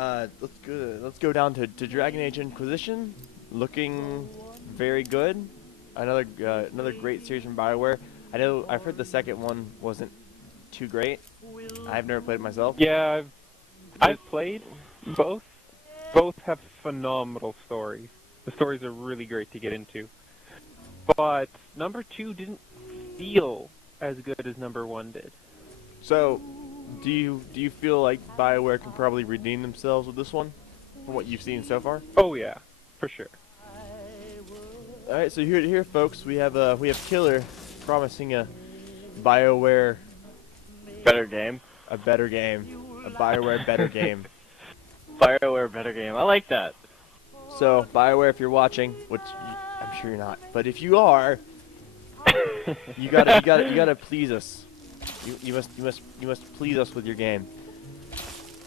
Let's go down to Dragon Age Inquisition, looking very good. Another great series from BioWare. I've heard the second one wasn't too great. I've never played it myself. Yeah, I've played both. Both have phenomenal stories. The stories are really great to get into. But number 2 didn't feel as good as number 1 did. So, do you feel like BioWare can probably redeem themselves with this one, from what you've seen so far? Oh yeah, for sure. All right, so here, folks, we have Killer promising a BioWare Better game. a better game, a BioWare better game. BioWare better game. I like that. So, BioWare, if you're watching, which I'm sure you're not, but if you are, you gotta please us. You must please us with your game.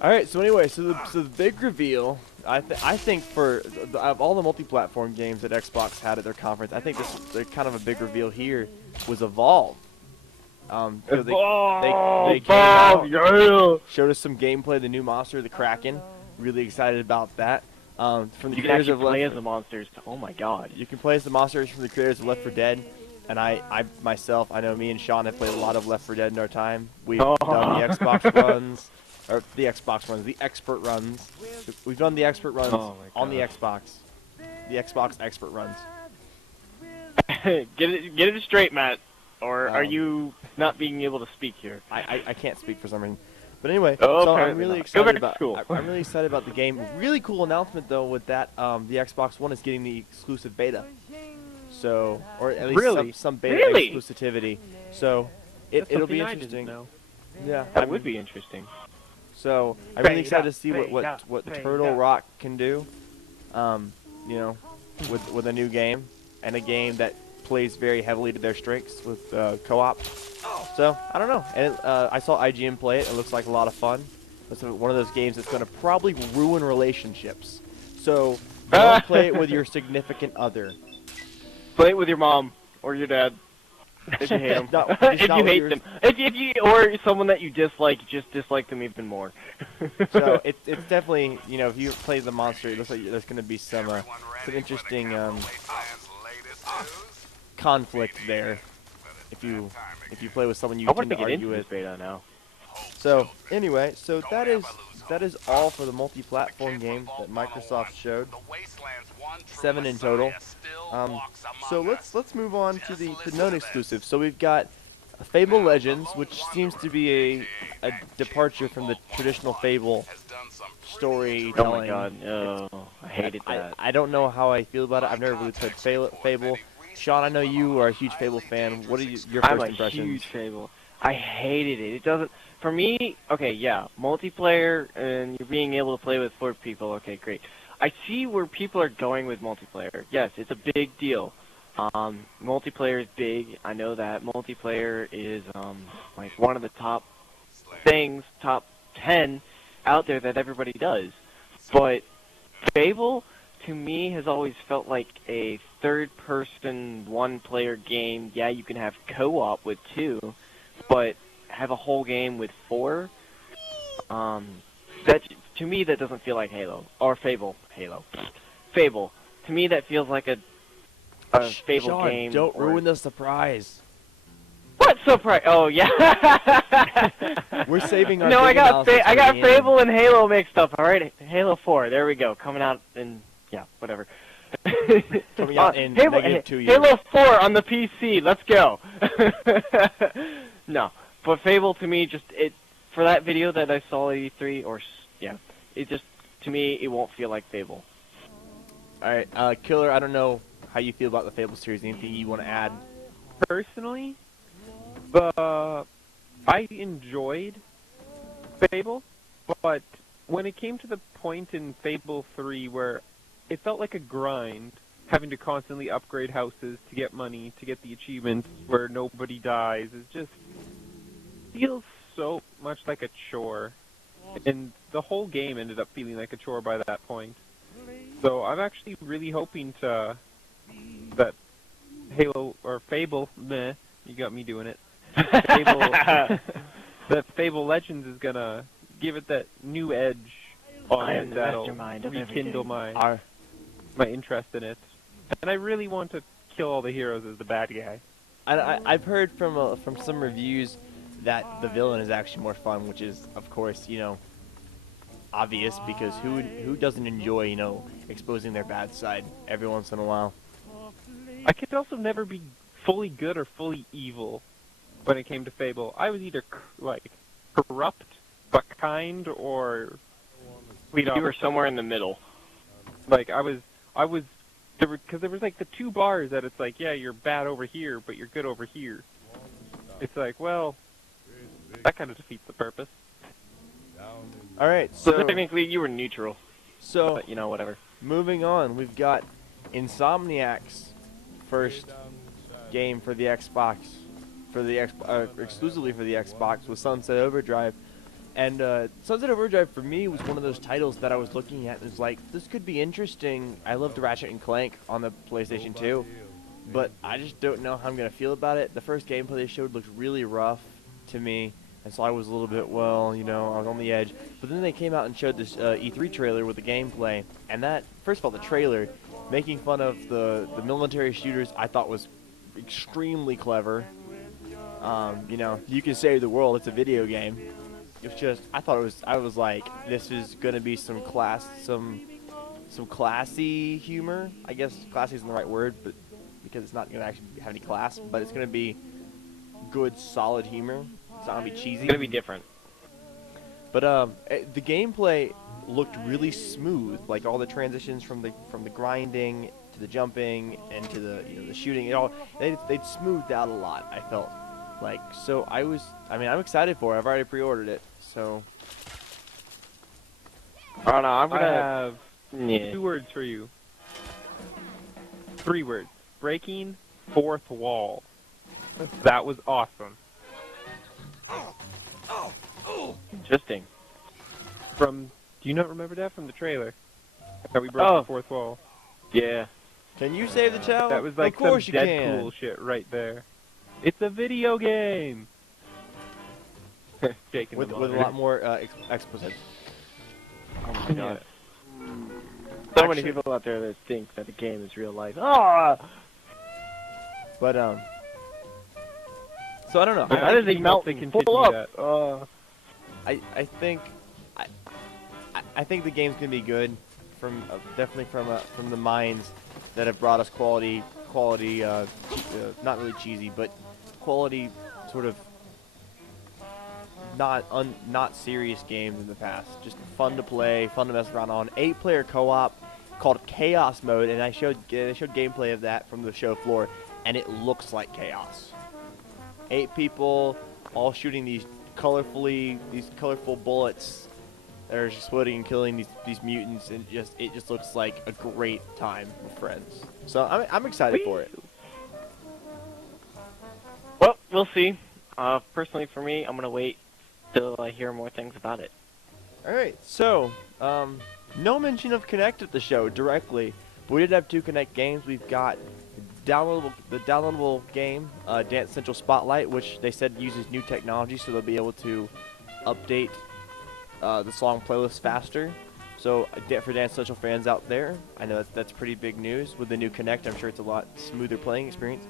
All right. So anyway, so the big reveal. I think of all the multi-platform games that Xbox had at their conference, I think the kind of a big reveal here was Evolve. So they came out, showed us some gameplay of the new monster, the Kraken. Really excited about that. From the You can creators actually of play Left, as the monsters. Oh my god. you can play as the monsters from the creators of Left 4 Dead. And I myself, I know me and Sean have played a lot of Left 4 Dead in our time. We've done the Xbox runs, or the Xbox runs, the expert runs. We've done the expert runs on the Xbox. The Xbox expert runs. Get it straight, Matt. Or are you not being able to speak here? I can't speak for some reason. But anyway, Oh, so I'm apparently really not. excited Go back to about. school. I'm really excited about the game. Really cool announcement though with that the Xbox One is getting the exclusive beta. So, or at least Really? some beta Really? exclusivity. So That's it'll be something I didn't interesting. know. Yeah, That would be interesting. So I'm really excited to see Beta, what beta. Turtle Rock can do. You know, with a new game and a game that plays very heavily to their strengths with co-op. So I don't know. And I saw IGN play it. It looks like a lot of fun. It's one of those games that's going to probably ruin relationships. So don't play it with your significant other. Play it with your mom or your dad. If you hate them. No, just if not you with hate your- them. If you or someone that you dislike, just dislike them even more. So it's definitely, you know, if you play the monster, it looks like there's going to be some interesting conflict there. If you play with someone you I tend want to to get argue into this with. beta now. So anyway, so that is all for the multi-platform game that Microsoft showed. 7 in total. So let's move on to the non-exclusive. So we've got Fable Legends, which seems to be a departure from the traditional Fable storytelling. Oh my god, no. I hated that. I don't know how I feel about it. I've never really played Fable. Sean, I know you are a huge Fable fan. What are your I'm first a impressions? huge Fable. I hated it. It doesn't... For me, okay, yeah, multiplayer and you're being able to play with 4 people, okay, great. I see where people are going with multiplayer. Yes, it's a big deal. Multiplayer is big. I know that. Multiplayer is, like, one of the top things, top 10 out there that everybody does. But Fable, to me, has always felt like a third-person, one-player game. Yeah, you can have co-op with 2, but have a whole game with 4. That to me that doesn't feel like Halo or Fable. Fable. To me that feels like a Fable Sean, game. don't or- ruin the surprise. What surprise? Oh yeah. We're saving our No, big I got analysis for the end. Fable and Halo mixed up. All right, Halo 4. There we go. Coming out in whatever. Coming out in Halo, negative 2 years. Halo 4 on the PC. Let's go. No, but Fable to me just for that video that I saw at E3 it just to me it won't feel like Fable. All right, Killer. I don't know how you feel about the Fable series. Anything you want to add? Personally, I enjoyed Fable, but when it came to the point in Fable 3 where it felt like a grind, having to constantly upgrade houses to get money, to get the achievements where nobody dies, it just feels so much like a chore. And the whole game ended up feeling like a chore by that point. So I'm actually really hoping that Halo or Fable, meh, you got me doing it. Fable, that Fable Legends is gonna give it that new edge I am the that'll mastermind of rekindle everything. my interest in it. And I really want to kill all the heroes as the bad guy. I've heard from some reviews that the villain is actually more fun, which is, of course, obvious, because who doesn't enjoy, exposing their bad side every once in a while. I could also never be fully good or fully evil when it came to Fable. I was either corrupt but kind, or You were somewhere in the middle. like I was because there was like the two bars that it's like, yeah, you're bad over here, but you're good over here. It's like, well, that kind of defeats the purpose. All right, So so technically, you were neutral. so But whatever. moving on, we've got Insomniac's first game for the Xbox, exclusively for the Xbox, with Sunset Overdrive. And Sunset Overdrive for me was one of those titles that I was looking at and was like, this could be interesting. I loved Ratchet and Clank on the PlayStation 2, but I just don't know how I'm gonna feel about it. The first gameplay they showed looked really rough to me, and so I was a little bit, I was on the edge. But then they came out and showed this E3 trailer with the gameplay, and that, first of all, the trailer, making fun of the military shooters, I thought was extremely clever. You can save the world, it's a video game. It's just, I was like, this is gonna be some classy humor. I guess classy isn't the right word, but because it's not gonna actually have any class, but it's gonna be good, solid humor. It's not gonna be cheesy. It's gonna be different. But the gameplay looked really smooth, like all the transitions from the grinding to the jumping and to the shooting. They'd smoothed out a lot, I felt like. So I'm excited for it. I've already pre-ordered it. So I don't know. I'm I gonna. have Yeah. 2 words for you. 3 words. Breaking fourth wall. That was awesome. Interesting. Do you not remember that from the trailer? How we broke Oh. the fourth wall. Yeah. can you save the channel? That was like of course some you Deadpool can. shit right there. It's a video game. Shaking With the a monitor. lot more explicit. Oh my Yeah. god. So many Actually- people out there that think that the game is real life. Ah! But so I don't know. I That is actually a hope mountain. they continue Pull up. that. I think I think the game's gonna be good from definitely from the minds that have brought us quality not really cheesy, but quality sort of not serious games in the past. Just fun to play, fun to mess around on. 8-player co-op called Chaos Mode, and they showed gameplay of that from the show floor, and it looks like chaos. 8 people all shooting these colorful bullets that are exploding and killing these mutants, and it just looks like a great time with friends. So I'm excited for it. Well, we'll see. Personally, for me, I'm gonna wait till I hear more things about it. All right, so no mention of Kinect at the show directly, but we did have 2 Kinect games. We've got the downloadable game, Dance Central Spotlight, which they said uses new technology, so they'll be able to update the song playlist faster. So for Dance Central fans out there, I know that's pretty big news. With the new Kinect, I'm sure it's a lot smoother playing experience.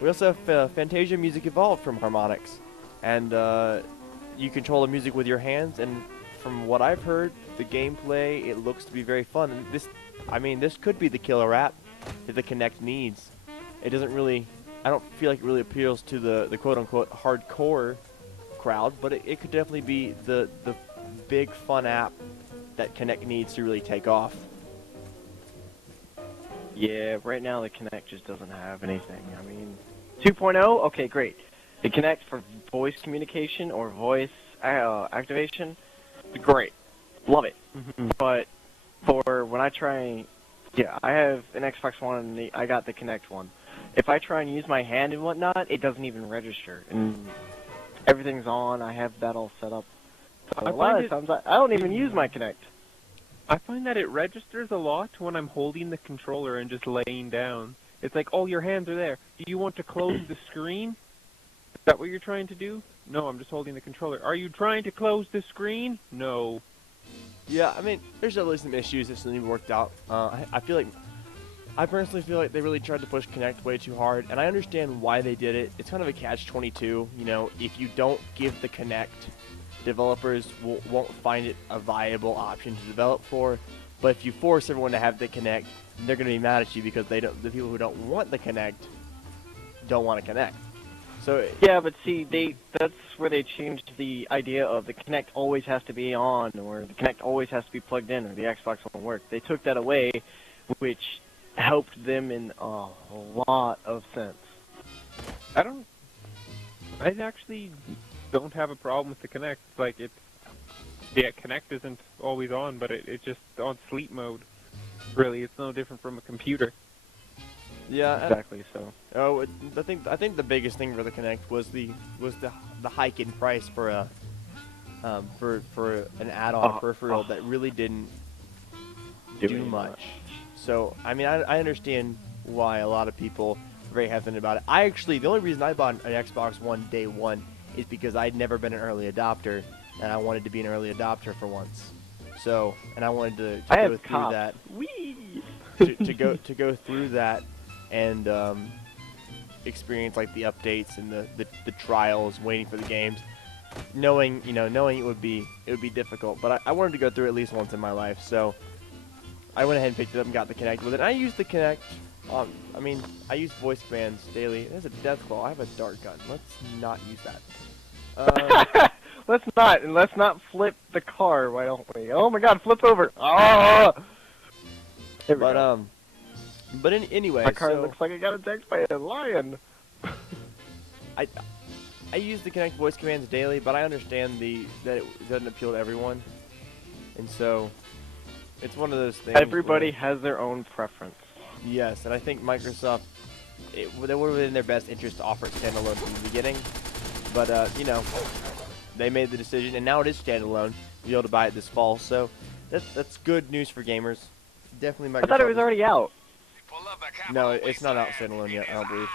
We also have Fantasia Music Evolved from Harmonix, and you control the music with your hands, and from what I've heard, the gameplay, it looks to be very fun. And this could be the killer app that the Kinect needs. It doesn't really, I don't feel like it really appeals to the quote-unquote hardcore crowd, but it could definitely be the big fun app that Kinect needs to really take off. Yeah, right now the Kinect just doesn't have anything. I mean, 2.0, okay, great. The Kinect for voice communication or voice activation, great, love it. But for when I try, I have an Xbox One and I got the Kinect one. If I try and use my hand and whatnot, it doesn't even register, and everything's on. I have that all set up. So a lot of times I don't even use my Kinect. I find that it registers a lot when I'm holding the controller and just laying down. It's like, oh, your hands are there. Do you want to close the screen? Is that what you're trying to do? No, I'm just holding the controller. Are you trying to close the screen? No. Yeah, I mean, there's definitely some issues that still need to be worked out. I personally feel like they really tried to push Kinect way too hard, and I understand why they did it. It's kind of a catch-22. You know, if you don't give the Kinect, developers won't find it a viable option to develop for. But if you force everyone to have the Kinect, they're going to be mad at you because the people who don't want the Kinect don't want to Kinect. So Yeah, but see, that's where they changed the idea of the Kinect always has to be on, or the Kinect always has to be plugged in, or the Xbox won't work. They took that away, which helped them in a lot of sense. I actually don't have a problem with the Kinect. Like, Kinect isn't always on, but it's just on sleep mode. Really, it's no different from a computer. yeah, Exactly. So. oh, I think the biggest thing for the Kinect was the hike in price for an add-on peripheral that really didn't do much. So I mean, I understand why a lot of people are very hesitant about it. The only reason I bought an Xbox One day one is because I'd never been an early adopter, and I wanted to be an early adopter for once. So, and I wanted to go through that. Whee! to go through that and experience like the updates and the trials, waiting for the games, knowing it would be difficult. But I wanted to go through it at least once in my life, so I went ahead and picked it up and got the Kinect with it. I used the Kinect. I mean, I use voice commands daily. There's a Deathclaw. I have a dart gun. Let's not use that. Let's not flip the car, why don't we? Oh my God, flip over! Ah! There we go. But anyway, My car so looks like it got attacked by a lion. I use the Kinect voice commands daily, but I understand that it doesn't appeal to everyone, and so it's one of those things. Everybody has their own preference. Yes, and I think Microsoft, they would have been in their best interest to offer it standalone from the beginning, but they made the decision, and now it is standalone. You'll be able to buy it this fall, so that's good news for gamers. Definitely Microsoft. I thought it was already out. No, it's not out standalone yet, I don't believe.